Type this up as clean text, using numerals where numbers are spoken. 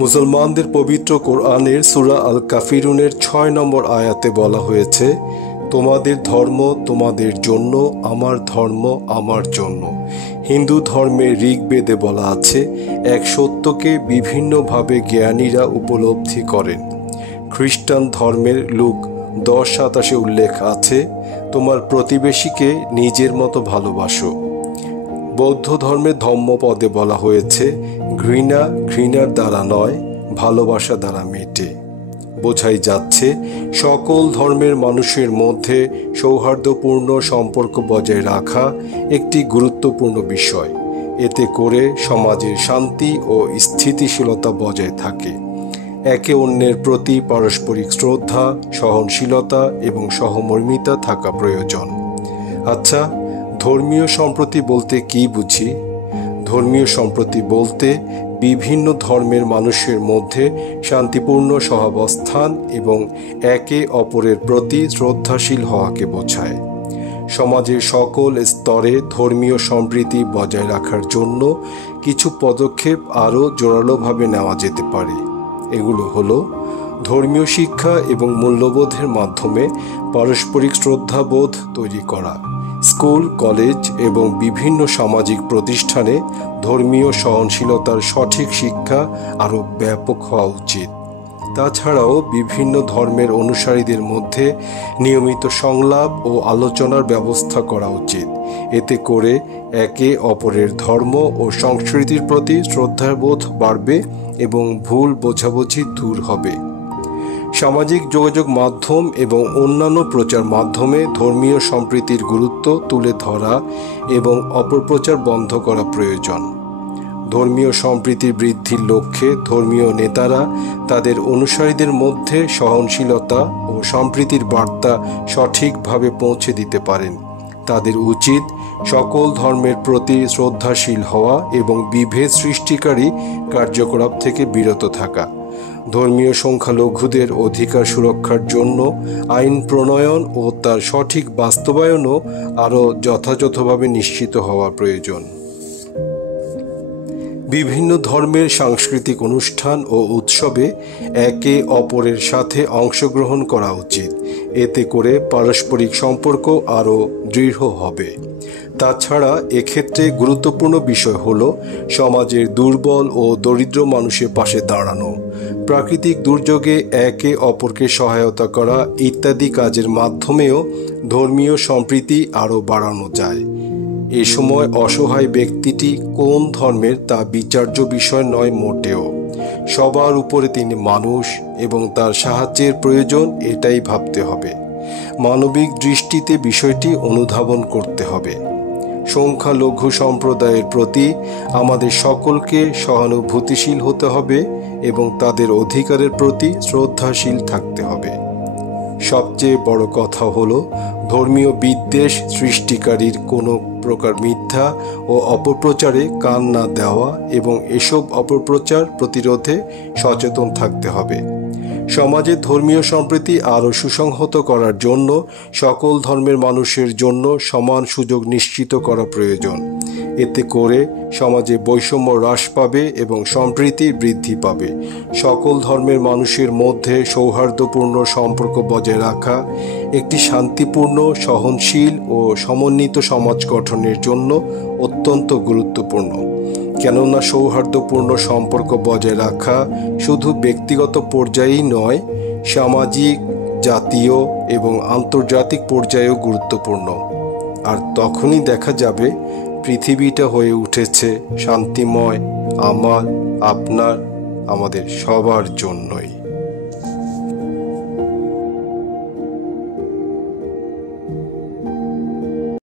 মুসলমানদের পবিত্র কোরআনের সূরা আল কাফিরুনের ৬ নম্বর আয়াতে বলা হয়েছে, তোমাদের ধর্ম তোমাদের জন্য, আমার ধর্ম আমার জন্য। হিন্দু ধর্মের ঋগ্বেদে বলা আছে, এক সত্যকে বিভিন্নভাবে জ্ঞানীরা উপলব্ধি করেন। খ্রিস্টান ধর্মের লুক 10:27 উল্লেখ আছে, তোমার প্রতিবেশীকে নিজের মতো ভালোবাসো। বৌদ্ধ ধর্মের ধম্মপদে বলা হয়েছে, ঘৃণা ঘৃণার দ্বারা নয়, ভালোবাসা দ্বারা মেটে। বোঝাই যাচ্ছে সকল ধর্মের মানুষের মধ্যে সৌহার্দ্যপূর্ণ সম্পর্ক বজায় রাখা একটি গুরুত্বপূর্ণ বিষয়। এতে করে সমাজের শান্তি ও স্থিতিশীলতা বজায় থাকে। একে অন্যের প্রতি পারস্পরিক শ্রদ্ধা, সহনশীলতা এবং সহমর্মিতা থাকা প্রয়োজন। আচ্ছা, ধর্মীয় সম্প্রীতি বলতে কী বুঝি? ধর্মীয় সম্প্রীতি বলতে বিভিন্ন ধর্মের মানুষের মধ্যে শান্তিপূর্ণ সহাবস্থান এবং একে অপরের প্রতি শ্রদ্ধাশীল হওয়াকে বোঝায়। সমাজের সকল স্তরে ধর্মীয় সম্প্রীতি বজায় রাখার জন্য কিছু পদক্ষেপ আরও জোরালোভাবে নেওয়া যেতে পারে। এগুলো হলো ধর্মীয় শিক্ষা এবং মূল্যবোধের মাধ্যমে পারস্পরিক শ্রদ্ধাবোধ তৈরি করা। স্কুল, কলেজ এবং বিভিন্ন সামাজিক প্রতিষ্ঠানে ধর্মীয় সহনশীলতার সঠিক শিক্ষা আরও ব্যাপক হওয়া উচিত। তাছাড়াও বিভিন্ন ধর্মের অনুসারীদের মধ্যে নিয়মিত সংলাপ ও আলোচনার ব্যবস্থা করা উচিত। এতে করে একে অপরের ধর্ম ও সংস্কৃতির প্রতি শ্রদ্ধাবোধ বাড়বে এবং ভুল বোঝাবুঝি দূর হবে। সামাজিক যোগাযোগ মাধ্যম এবং অন্যান্য প্রচার মাধ্যমে ধর্মীয় সম্প্রীতির গুরুত্ব তুলে ধরা এবং অপপ্রচার বন্ধ করা প্রয়োজন। ধর্মীয় সম্প্রীতি বৃদ্ধির লক্ষ্যে ধর্মীয় নেতারা তাদের অনুসারীদের মধ্যে সহনশীলতা ও সম্প্রীতির বার্তা সঠিকভাবে পৌঁছে দিতে পারেন। তাদের উচিত সকল ধর্মের প্রতি শ্রদ্ধাশীল হওয়া এবং বিভেদ সৃষ্টিকারী কার্যকলাপ থেকে বিরত থাকা। ধর্মীয় সংখ্যালঘুদের অধিকার সুরক্ষার জন্য আইন প্রণয়ন ও তার সঠিক বাস্তবায়নও আরও যথাযথভাবে নিশ্চিত হওয়া প্রয়োজন। বিভিন্ন ধর্মের সাংস্কৃতিক অনুষ্ঠান ও উৎসবে একে অপরের সাথে অংশগ্রহণ করা উচিত। এতে করে পারস্পরিক সম্পর্ক আরও দৃঢ় হবে। তাছাড়া এক্ষেত্রে গুরুত্বপূর্ণ বিষয় হলো সমাজের দুর্বল ও দরিদ্র মানুষের পাশে দাঁড়ানো, প্রাকৃতিক দুর্যোগে একে অপরকে সহায়তা করা ইত্যাদি কাজের মাধ্যমেও ধর্মীয় সম্প্রীতি আরও বাড়ানো যায়। এ সময় অসহায় ব্যক্তিটি কোন ধর্মের তা বিচার্য বিষয় নয় মোটেও। সবার উপরে তিনি মানুষ এবং তার সাহায্যের প্রয়োজন, এটাই ভাবতে হবে। মানবিক দৃষ্টিতে বিষয়টি অনুধাবন করতে হবে। সংখ্যালঘু সম্প্রদায়ের প্রতি আমাদের সকলকে সহানুভূতিশীল হতে হবে এবং তাদের অধিকারের প্রতি শ্রদ্ধাশীল থাকতে হবে। সবচেয়ে বড় কথা হলো ধর্মীয় বিদ্বেষ সৃষ্টিকারীর কোনো প্রকার মিথ্যা ও অপপ্রচারে কান না দেওয়া এবং এসব অপপ্রচার প্রতিরোধে সচেতন থাকতে হবে। সমাজে ধর্মীয় সম্প্রীতি আরও সুসংহত করার জন্য সকল ধর্মের মানুষের জন্য সমান সুযোগ নিশ্চিত করা প্রয়োজন। এতে করে সমাজে বৈষম্য হ্রাস পাবে এবং সম্প্রীতি বৃদ্ধি পাবে। সকল ধর্মের মানুষের মধ্যে সৌহার্দ্যপূর্ণ সম্পর্ক বজায় রাখা একটি শান্তিপূর্ণ, সহনশীল ও সমন্বিত সমাজ গঠনের জন্য অত্যন্ত গুরুত্বপূর্ণ। কেননা সৌহার্দ্যপূর্ণ সম্পর্ক বজায় রাখা শুধু ব্যক্তিগত পর্যায়েই নয়, সামাজিক, জাতীয় এবং আন্তর্জাতিক পর্যায়েও গুরুত্বপূর্ণ। আর তখনই দেখা যাবে পৃথিবীটা হয়ে উঠেছে শান্তিময়, আমার, আপনার, আমাদের সবার জন্যই।